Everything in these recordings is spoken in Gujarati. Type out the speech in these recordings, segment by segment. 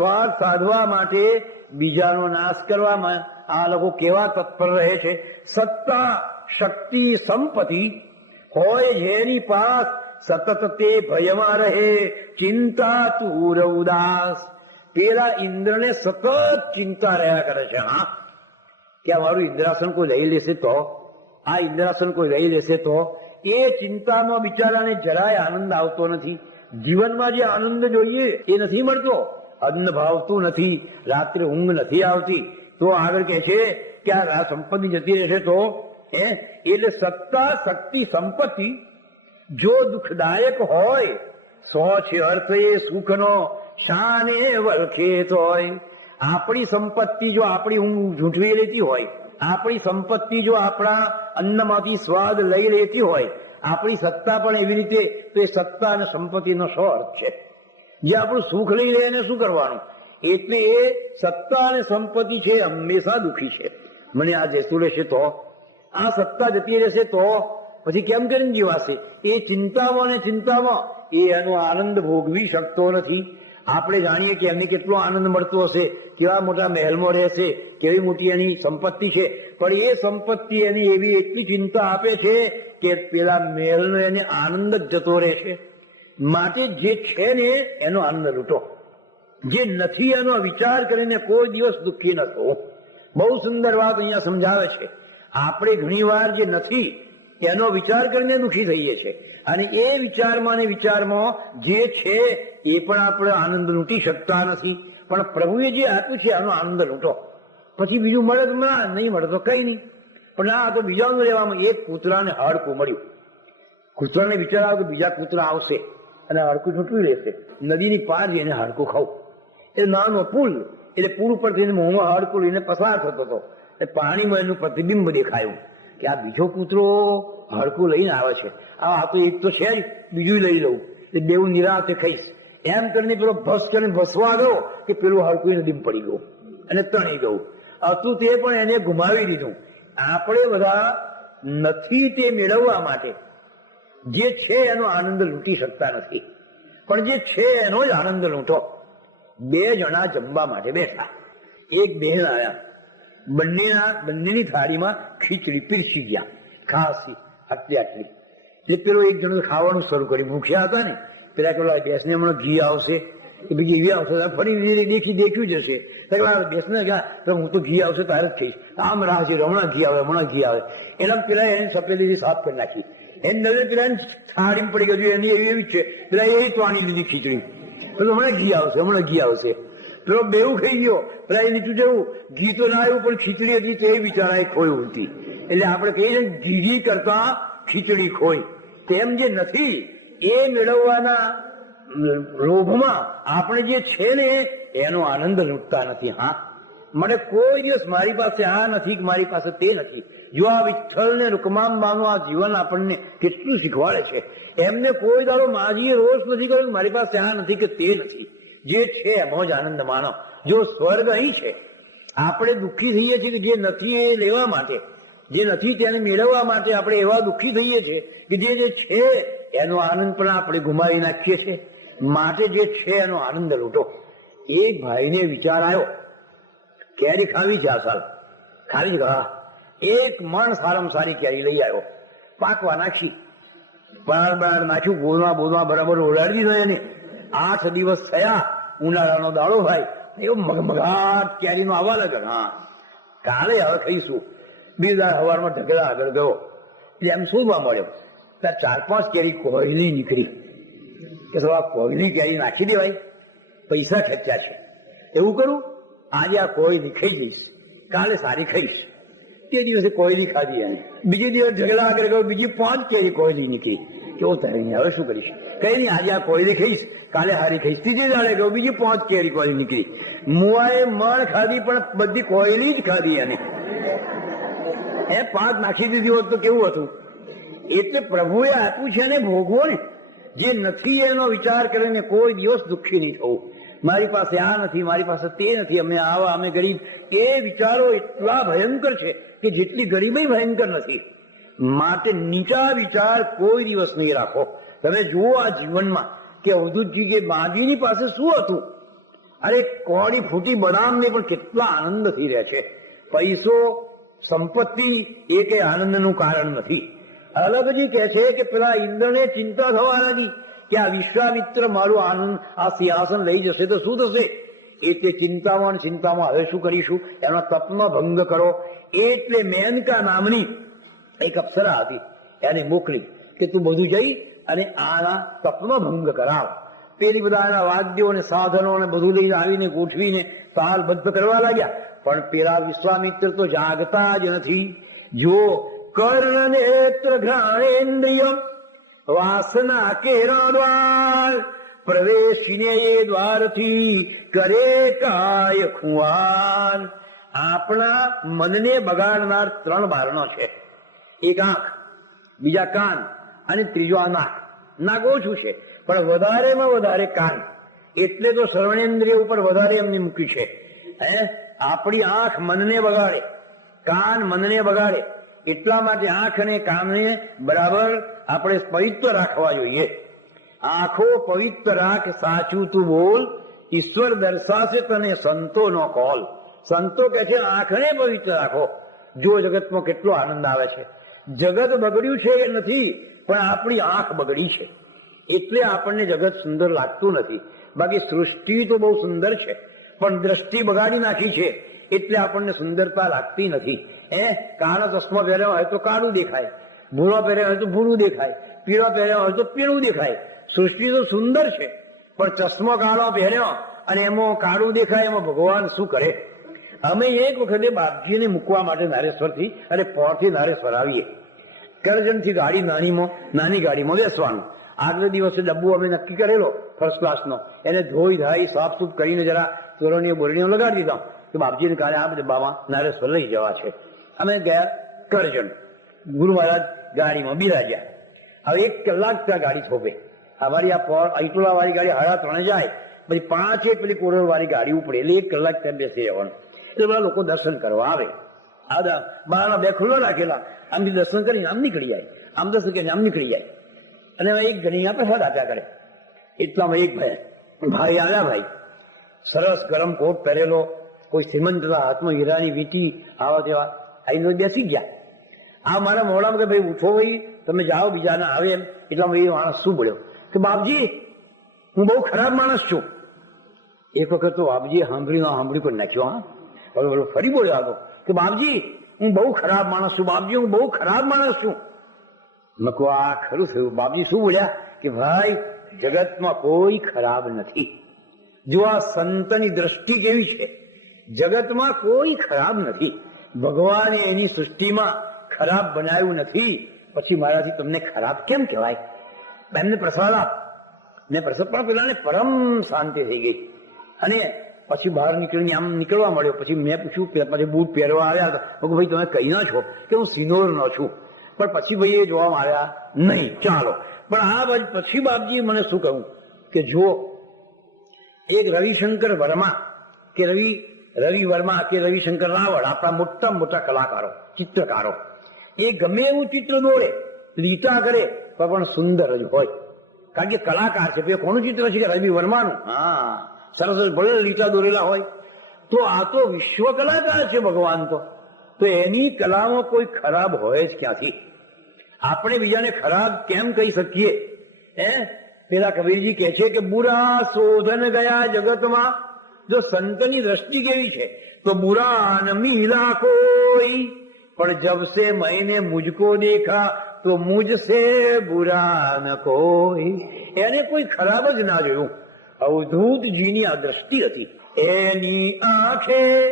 સ્વાર્થ સાધવા માટે બીજાનો નાશ કરવામાં આ લોકો કેવા તત્પર રહે છે? સત્તા શક્તિ સંપત્તિ હોય જેની પાસ સતત તે ભયમાં રહે. ચિંતા તુર ઉદાસ. પેલા ઇન્દ્રને સતત ચિંતા રહ્યા કરે છે. હા? કે અમારું મારું ઇન્દ્રાસન કોઈ લઈ લેશે તો? આ ઇન્દ્રાસન કોઈ લઈ લેશે તો? એ ચિંતામાં બિચારાને જરાય આનંદ આવતો નથી. જીવનમાં જે આનંદ જોઈએ એ નથી મળતો. અન્ન ભાવતું નથી. રાત્રે ઊંઘ નથી આવતી. તો આગળ કહે છે કે આ સંપત્તિ જતી રહેશે તો? હે? એટલે સત્તા, શક્તિ, સંપત્તિ જો દુઃખદાયક હોય, સો છે અર્થ એ સુખનો, શાને વળખેત હોય આપણી સંપત્તિ જો આપણી ઊંઘ ઝૂંટવી લેતી હોય, આપણી સંપત્તિ જો આપણા અન્નમાંથી સ્વાદ લઈ લેતી હોય, આપણી સત્તા પણ એવી રીતે, તો એ સત્તા અને સંપત્તિનો શો અર્થ છે. જે આપણું સુખ લઈ લે એને શું કરવાનું? એટલે એ સત્તા અને સંપત્તિ છે હંમેશા દુઃખી છે. મને આ જતું રહેશે તો? આ સત્તા જતી રહેશે તો? પછી કેમ કરીને જીવાશે? એ ચિંતામાં અને ચિંતામાં એ એનો આનંદ ભોગવી શકતો નથી. આપણે જાણીએ કે એમને કેટલો આનંદ મળતો હશે, કેવા મોટા મહેલમાં રહેશે, કેવી મોટી એની સંપત્તિ છે. પણ એ સંપત્તિ એની એવી એટલી ચિંતા આપે છે કે પેલા મહેલનો એને આનંદ જ જતો રહેશે. માટે જે છે ને એનો આનંદ લૂંટો. જે નથી એનો વિચાર કરીને કોઈ દિવસ દુઃખી ન થવું. બહુ સુંદર વાત અહીંયા સમજાવે છે. આપણે ઘણીવાર જે નથી, એનો વિચાર કરીને દુઃખી થઈએ છીએ અને એ વિચારમાં ને વિચારમાં જે છે, એ પણ આપણે આનંદ લૂંટી શકતા નથી. પણ પ્રભુએ જે આપ્યું છે, આનો આનંદ લૂંટો. પછી બીજું મળે તો નહીં મળે તો કઈ નહીં. પણ આ તો બીજાનું લેવામાં એક કૂતરાને હાડકું મળ્યું. કૂતરાને વિચાર આવ્યો કે બીજા કૂતરા આવશે. અને હાડકું છૂટવી લેશે. નદીની પાર જઈને હાડકું ખાવું એ નાનો પુલ, એટલે પુલ ઉપરથી એને મોંમાં હાડકું લઈને પસાર થતો હતો. એ પાણીમાં એનું પ્રતિબિંબ દેખાયું કે આ બીજો કૂતરો હાડકું લઈને આવે છે. આ આ તો એક તો છે જ બીજું લઈ લઉં. એટલે બેવું નિરાતે ખાઈશ એમ કરીને પેલો ભસ કરીને ભસવા ગયો કે પેલું હાડકું નદીમાં પડી ગયું અને તણી ગયું. હતું તે પણ એને ગુમાવી દીધું. આપણે બધા નથી તે મેળવવા માટે જે છે એનો આનંદ લૂંટી શકતા નથી. પણ જે છે એનો જ આનંદ લૂંટો. બે જણા જમવા માટે બેઠા. એક બહેન આવ્યા. બંનેના, બંનેની થાળીમાં ખીચડી પીરસી ગયા. ખાસી, આટલી આટલી. એટલે પેલો એક જણો ખાવાનું શરૂ કર્યું. ભૂખ્યા હતા ને. પેલા પેલા બેસને હમણાં ઘી આવશે. કે બીજી એવી આવશે ફરી દેખી, દેખ્યું જશે બેસને ગયા હું તો ઘી આવશે, તારે જ ખાઈશ. આમ રાહ છે હમણાં ઘી આવે, હમણાં ઘી આવે. એના પેલા એને સફેદી સાફ કરી નાખી. એને પેલા થાળીમાં પડી ગયો એની એવી એવી જ છે પેલા એ પાણી લીધી ખીચડી પેલું હમણાં ઘી આવશે હમણાં ઘી આવશે પેલો બેવું ખાઈ ગયો પેલા એ નીચું જવું ઘી તો ના આવ્યું પણ ખીચડી હતી તે બિચારા ખોયું ઉડતી એટલે આપણે કહીએ છીએ ઘી કરતા ખીચડી ખોઈ તેમ જે નથી એ મેળવવાના લોભમાં આપણે જે છે ને એનો આનંદ લૂંટતા નથી હા મને કોઈ દિવસ મારી પાસે આ નથી કે મારી પાસે તે નથી. જો આ વિઠ્ઠલ ને રૂકમાંબાનું આ જીવન આપણને કેટલું શીખવાડે છે? એમને કોઈ દાડો માજીએ રોષ નથી કર્યો મારી પાસે આ નથી કે તે નથી. જે છે એમાં જ આનંદ માનો. જો સ્વર્ગ અહીં છે, આપણે દુઃખી થઈએ છીએ કે જે નથી એ લેવા માટે. જે નથી તેને મેળવવા માટે આપણે એવા દુઃખી થઈએ છીએ કે જે જે છે, એનો આનંદ પણ આપણે ગુમાવી નાખીએ છીએ. માટે જે છે એનો આનંદ લૂંટો. એક ભાઈને વિચાર આવ્યો કેરી ખાવી છે આ સાલ. ખાવી છે હા. એક મણ સારામાં સારી કેરી લઈ આવ્યો. પાકવા નાખી. બરાબર બરાબર નાખ્યું બોલવા બોલવા બરાબર ઓડાડી દીધો એને. આઠ દિવસ થયા, ઉનાળાનો દાડો ભાઈ. એવો મગમગાટ કેરીનો આવવા લાગે હા. કાલે હવે ખાઈશું. બીજા સવારમાં ઢગલા આગળ ગયો. એટલે એમ શોધવા મળ્યો. ત્યાં ચાર પાંચ કેરી કોયલી નીકળી. કે આ કોયલી કેરી નાખી દેવાય. પૈસા ખેંચ્યા છે. એવું કરું? આજે આ કોયલી ખાઈ જઈશ. કાલે સારી ખાઈશ. તે દિવસે કોયલી ખાધી એને બીજે દિવસ ઝઘડા આગળ ગયો બીજી પાંચ કેરી કોયલી નીકળી કેવો થાય હવે શું કરીશ? કઈ નહીં આજે આ કોયલી ખાઈશ કાલે હારી ખાઈશ. ત્રીજે દાડે ગયો બીજી પાંચ કેરી કોયલી નીકળી મુઆએ મળ ખાધી, પણ બધી કોયલી જ ખાધી એને. એ પાંચ નાખી દીધી હોત તો કેવું હતું? એટલે પ્રભુએ આપ્યું છે ને ભોગવો ને. જે નથી એનો વિચાર કરીને કોઈ દિવસ દુઃખી નહીં થવું. મારી પાસે આ નથી, મારી પાસે તે નથી. અમે આવા, અમે ગરીબ. એ વિચારો એટલા ભયંકર છે કે જેટલી ગરીબી ભયંકર નથી. માટે નીચા વિચાર કોઈ દિવસ નહીં રાખો. તમે જુઓ આ જીવનમાં કે અવધૂતજી કે માજીની પાસે શું હતું? અરે, કોળી ફૂટી બદામને પણ કેટલા આનંદથી રહે છે. પૈસો, સંપત્તિ એ કે આનંદનું કારણ નથી. અલગજી કહે છે કે પેલા ઇન્દ્રને ચિંતા થવા લાગી. કે આ વિશ્વામિત્ર મારું આનંદ, આ સિંહાસન લઈ જશે તો શું થશે? એ તે ચિંતામાં ચિંતામાં હવે શું કરીશું? એનો તપનો ભંગ કરો. એટલે મેનકા નામની એક અપ્સરા હતી. એને મોકલી કે તું બધું જઈ અને આના તપનો ભંગ કરાવ. પેલી બધા એના વાદ્યો ને સાધનો ને બધું લઈને આવીને ગોઠવીને તાલબદ્ધ કરવા લાગ્યા. પણ પેલા વિશ્વામિત્ર તો જાગતા જ નથી. જો કર્ણ નેત્ર ઘ્રાણેન્દ્રિય વાસના કેરા દ્વાર પ્રવેશીને એ દ્વારથી કરે કાય ખુવાન આપણા મનને બગાડનાર ત્રણ બારણો છે. એક આંખ, બીજા કાન અને ત્રીજો આ નાક. નાક ઓછું છે, પણ વધારેમાં વધારે કાન. એટલે તો શ્રવણેન્દ્રિય ઉપર વધારે એમને મૂક્યું છે. હે? આપણી આંખ મનને બગાડે, કાન મનને બગાડે. એટલા માટે આંખ અને કાનને બરાબર આપણે પવિત્ર રાખવા જોઈએ. આંખો પવિત્ર રાખ, સાચું તું બોલ, ઈશ્વર દર્શાશે તને સંતો નો કોલ. સંતો કે છે, આંખને પવિત્ર રાખો. જો જગતમાં કેટલો આનંદ આવે છે. જગત બગડ્યું છે એ નથી, પણ આપણી આંખ બગડી છે. એટલે આપણને જગત સુંદર લાગતું નથી. બાકી સૃષ્ટિ તો બહુ સુંદર છે, પણ દ્રષ્ટિ બગાડી નાખી છે. એટલે આપણને સુંદરતા લાગતી નથી. એ કાળો ચશ્મા પહેર્યો હોય તો કાળું દેખાય. ભૂરો પહેર્યો હોય તો ભૂરું દેખાય. પીળો પહેર્યો હોય તો પીળું દેખાય. સૃષ્ટિ તો સુંદર છે. પણ ચશ્મો કાળો પહેર્યો અને એમાં કાળું દેખાય, એમાં ભગવાન શું કરે? અમે એક વખતે બાપજીને મૂકવા માટે નારેશ્વરથી અને પોરથી નારેશ્વર આવીએ. કરજણથી ગાડી નાનીમાં, નાની ગાડીમાં બેસવાનું. આગલે દિવસે ડબ્બો અમે નક્કી કરેલો ફર્સ્ટ ક્લાસનો એને ધોઈ ધાઈ સાફ સૂફ કરીને જરા તોરણીઓ બોરણીઓ લગાડી દીધા. કે બાપજીને કાલે આ ડબ્બામાં નારેશ્વર લઈ જવા છે. અમે ગયા કરજણ. ગુરુ મહારાજ ગાડીમાં બિરાજ્યા. હવે એક કલાક ત્યાં ગાડી થોભે. અમારી આ પોર અઈટોલા વાળી ગાડી હાડા ત્રણે જાય. પછી પાંચ એક પેલી કોરોડ વાળી ગાડી ઉપડે. એટલે એક કલાક ત્યાં બેસી રહેવાનું. એટલે બધા લોકો દર્શન કરવા આવે. આદા બહારના બે ખુલ્લા રાખેલા. આમથી દર્શન કરીને આમ નીકળી જાય. આમ દર્શન કરીને આમ નીકળી જાય. અને એક ગણીયા પ્રસાદ આપ્યા કરે. એટલામાં એક ભાઈ. ભાઈ આવ્યા ભાઈ. સરસ ગરમ કોટ પહેરેલો. કોઈ શ્રીમંત હાથમાં હીરાની વીંટી આવા તેવા આઈને બેસી ગયા. આ મારા મોડામાં કે ભાઈ ઉઠો ભાઈ, તમે જાઓ બીજાને આવે એમ. એટલામાં એ માણસ શું બોલ્યો? કે બાપજી, હું બહુ ખરાબ માણસ છું. એક વખત તો બાપજીએ સાંભળી ના સાંભળી પણ નાખ્યો, હા. હવે બોલો, ફરી બોલ્યો આગો. કે બાપજી, હું બહુ ખરાબ માણસ છું. બાપજી, હું બહુ ખરાબ માણસ છું. મકો આ ખરું થયું. બાપજી શું બોલ્યા? કે ભાઈ, જગતમાં કોઈ ખરાબ નથી. જો આ સંતની દ્રષ્ટિ કેવી છે જગતમાં કોઈ ખરાબ નથી. ભગવાને એની સૃષ્ટિમાં ખરાબ બનાવ્યું નથી. પછી મારાથી તમને ખરાબ કેમ કહેવાય? એમને પ્રસાદ આપ. ને પ્રસાદ પણ પેલાને પરમ શાંતિ થઈ ગઈ. અને પછી બહાર નીકળીને આમ નીકળવા મળ્યો. પછી મેં પૂછ્યું પછી બૂટ પહેરવા આવ્યા હતા. કે ભાઈ, તમે કઈ ના છો? કે હું સિનોર ન છું. પણ પછી ભાઈ એ જોવા આવ્યા નહીં, ચાલો. પણ આ બાજુ પછી બાપજીએ મને શું કહ્યું? કે જો એક રવિશંકર વર્મા કે રવિ રવિ વર્મા કે રવિશંકર રાવળ આપણા મોટા મોટા કલાકારો ચિત્રકારો. એ ગમે એવું ચિત્ર દોરે લીટા કરે પણ સુંદર જ હોય. કારણ કે કલાકાર છે કોનું ચિત્ર છે કે રવિ વર્માનું હા. સરસ સરસ ભલે લીટા દોરેલા હોય. તો આ તો વિશ્વ કલાકાર છે ભગવાન તો. તો એની કલામાં કોઈ ખરાબ હોય જ ક્યાંથી? આપણે બીજાને ખરાબ કેમ કહી શકીએ? હે? પેલા કબીરજી કહે છે કે બુરા શોધન ગયા જગતમાં. જો સંતની દ્રષ્ટિ કેવી છે, તો બુરાન મીલા કોઈ. પણ જબસે મહિને મુજકો દેખા, તો મુજસે બુરાન કોઈ. એને કોઈ ખરાબ જ ના જોયું. અવધૂતજીની આ દ્રષ્ટિ હતી. એની આંખે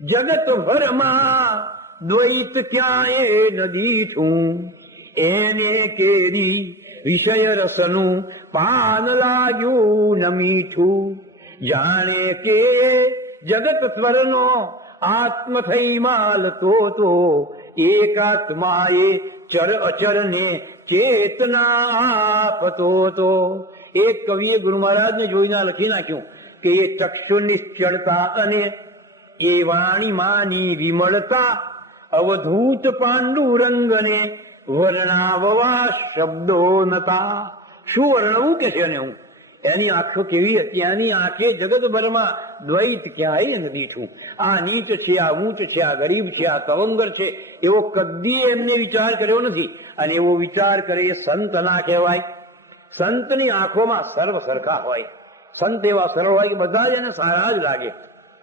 જગત ભરમાં દ્વૈત ક્યાંય ન દીઠું એને કેરી વિષય રસનું પાન લાગ્યું ન મીઠું. જાણે કે જગત સ્વરનો આત્મ થઈ માલતો તો એકાત્માએ ચર અચરને ચેતના આપતો તો. એક કવિએ ગુરુ મહારાજને જોઈને લખી નાખ્યું કે એ ચક્ષુ નિશ્ચળતા અને એ વાણીમાંની વિમળતા અવધૂત પાંડુરંગને વર્ણાવવા શબ્દો નતા. શું વર્ણવું કે છે ને હું? એની આંખો કેવી હતી? એની આંખે જગતભરમાં દ્વૈત ક્યાંય નથી દીઠું. આ નીચ છે, આ ઊંચ છે, આ ગરીબ છે, આ તવંગર છે, એવો કદી એમને વિચાર કર્યો નથી. અને એવો વિચાર કરે એ સંત ના કહેવાય. સંતની આંખોમાં સર્વ સરખા હોય. સંત એવા સરળ હોય કે બધા જ એને સારા જ લાગે.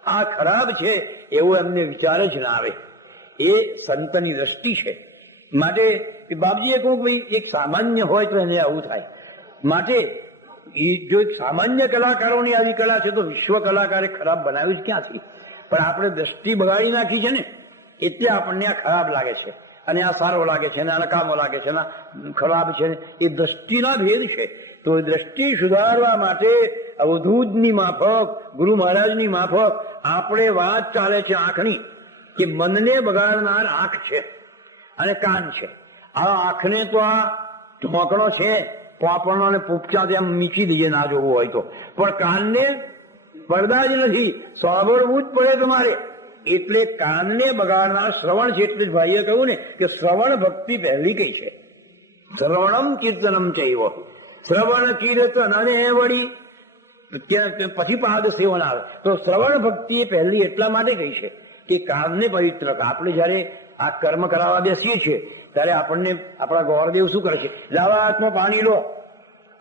આ ખરાબ છે, એવો એમને વિચાર જ ના આવે. એ સંતની દ્રષ્ટિ છે. માટે બાપજીએ કહું કે ભાઈ, એક સામાન્ય હોય તો એને આવું થાય. માટે એ જો એક સામાન્ય કલાકારોની આવી કલા છે, તો વિશ્વ કલાકારે ખરાબ બનાવ્યું જ ક્યાંથી? પણ આપણે દ્રષ્ટિ બગાડી નાખી છે ને, એટલે આપણને આ ખરાબ લાગે છે. અને આ સારો લાગે છે ને આ નકામો લાગે છે ને ખરાબ છે એ દ્રષ્ટિના ભેદ છે. તો દ્રષ્ટિ સુધારવા માટે અવધૂતની માફક, ગુરુ મહારાજની માફક, આપણે વાત ચાલે છે આંખની, કે મનને બગાડનાર આંખ છે, અને કાન છે. આ આંખને તો આ ઢોકણો છે પોપણો અને પૂપચા તેમ મીચી દઈએ ના જોવું હોય તો. પણ કાનને પડદા જ નથી. સાંભળવું જ પડે તમારે. એટલે કાનને બગાડનાર શ્રવણ છે એટલે જ ભાઈએ કહ્યું ને કે શ્રવણ ભક્તિ પહેલી કઈ છે? શ્રવણમ કીર્તનમ ચૈવ. શ્રવણ કીર્તન અને વળી પછી પાદ સેવન આવે. તો શ્રવણ ભક્તિ એ પહેલી એટલા માટે કઈ છે કે કાનને પવિત્ર. આપણે જયારે આ કર્મ કરાવવા બેસીએ છીએ. ત્યારે આપણને આપણા ગૌરદેવ શું કરે છે હાથમાં પાણી લો.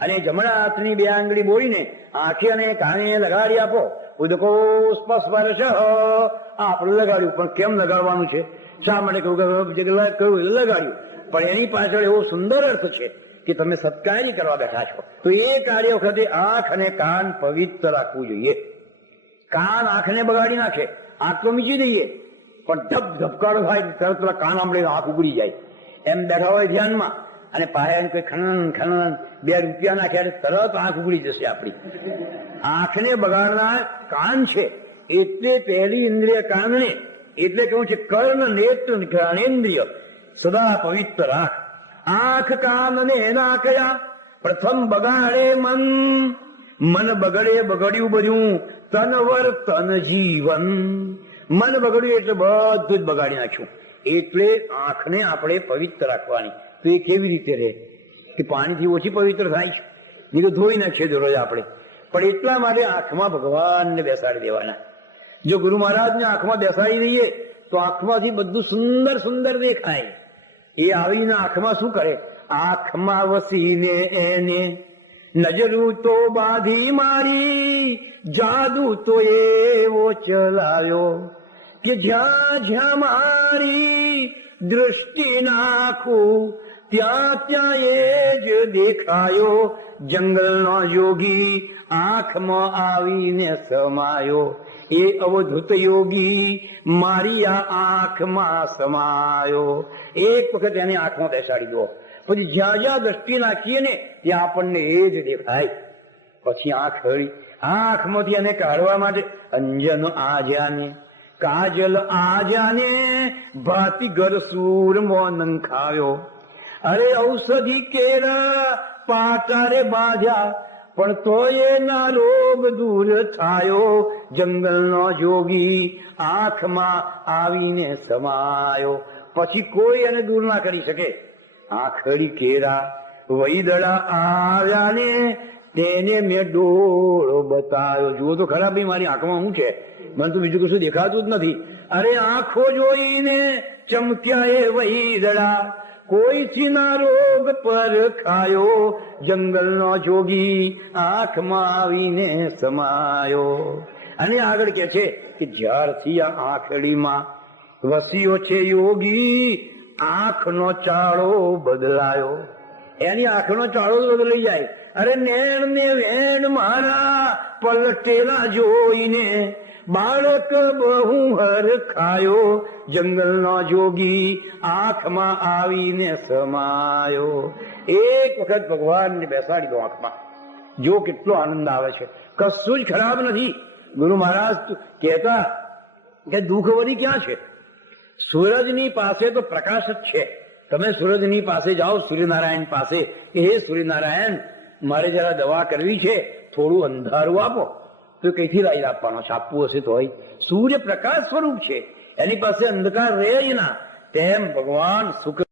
અને જમણા હાથની બે આંગળી બોળીને આંખે અને કાને લગાડી આપો. ઉદકો સ્પર્શ આપણે લગાડ્યું. પણ કેમ લગાડવાનું છે? શા માટે કહ્યું? કહ્યું લગાડ્યું. પણ એની પાછળ એવો સુંદર અર્થ છે કે તમે સત્કારી કરવા બેઠા છો. તો એ કાર્ય વખતે આંખ અને કાન પવિત્ર રાખવું જોઈએ. કાન આંખને બગાડી નાખે. આંખ તો મીચી દઈએ. પણ ધબ ધબકારો થાય તરત કાન આંબળે આંખ ઉગડી જાય. એમ બેઠા હોય ધ્યાનમાં અને પાયા કોઈ ખનન ખનન, બે રૂપિયા નાખ્યા તરત આંખ ઉગડી જશે આપણી. આંખને બગાડનાર કાન છે. એટલે પહેલી ઇન્દ્રિય કાનને, એટલે કેવું છે કર્ણ, નેત્ર, જ્ઞાનેન્દ્રિય, સદા પવિત્ર રાખ. આંખ કાન ને એના કયા? પ્રથમ બગાડે મન મન બગડે બગડ્યું બધું. તન જીવન. મન બગડ્યું એટલે બધું જ બગાડી નાખ્યું. એટલે આંખને આપણે પવિત્ર રાખવાની. તો એ કેવી રીતે રહે? કે પાણીથી ઓછી પવિત્ર થાય. તો ધોઈ નાખીએ દરરોજ આપણે. પણ એટલા માટે આંખમાં ભગવાનને બેસાડી દેવાના. જો ગુરુ મહારાજને આંખમાં બેસાડી દઈએ, તો આંખમાંથી બધું સુંદર સુંદર દેખાય. એ આવીને આંખમાં શું કરે? આંખમાં વસીને એને નજરું તો બાંધી મારી, જાદુ તો એવો ચલાવ્યો. કે જ્યાં જ્યાં મારી દૃષ્ટિ નાખું, ત્યાં ત્યાં એ જ દેખાયો. જંગલનો યોગી આંખમાં આવીને સમાયો. એ અવધૂત યોગી મારી આ આંખમાં સમાયો. એક વખત એને આંખમાં બેસાડી દો. પછી જ્યાં જ્યાં દ્રષ્ટિ નાખીએ ને, ત્યાં આપણને એ જ દેખાય. પછી આંખ હળી. આંખમાંથી એને કાઢવા માટે અંજન આજાને કાજલ આજાને ભાતી ગર સૂર મોન ખાવ્યો અરે ઔષધિ કેરા પાટારે બાજા, પણ તો એના રોગ દૂર થાયો. જંગલનો જોગી આંખમાં આવીને સમાયો. પછી કોઈ એને દૂર ના કરી શકે. આખડી કેરા વૈદળા આવ્યા ને તેને મેં ડોળો બતાવ્યો જુઓ તો ખરા ભાઈ, મારી આંખમાં શું છે? મને તો બીજું કશું દેખાતું જ નથી. અરે આંખો જોઈને ચમક્યા એ વૈદળા કોઈ ચીના રોગ પર ખાયો. જંગલનો જોગી આંખમાં આવીને સમાયો. અને આગળ કે છે કે જ્યારથી આ આંખડીમાં વસ્યો છે, યોગી, આંખનો ચાળો બદલાયો. એની આંખનો ચાળો બદલાઈ જાય. અરે નેણ ને વેણ મારા પલટેલા જોઈને બાળક બહુ હર ખાયો, જંગલનો જોગી આંખમાં આવીને સમાયો. એક વખત ભગવાનને બેસાડી દો આંખમાં. જો કેટલો આનંદ આવે છે. કશું જ ખરાબ નથી. ગુરુ મહારાજ કહેતા કે દુઃખ વળી ક્યાં છે? સૂરજની પાસે તો પ્રકાશ જ છે. તમે સૂરજની પાસે જાઓ, સૂર્યનારાયણ પાસે. કે હે સૂર્યનારાયણ, મારે જરા દવા કરવી છે, થોડું અંધારું આપો. તો કઈથી લાવી આપવાનો? છાપવું હશે તો સૂર્ય પ્રકાશ સ્વરૂપ છે. એની પાસે અંધકાર રહે જ ના. તેમ ભગવાન શુક્ર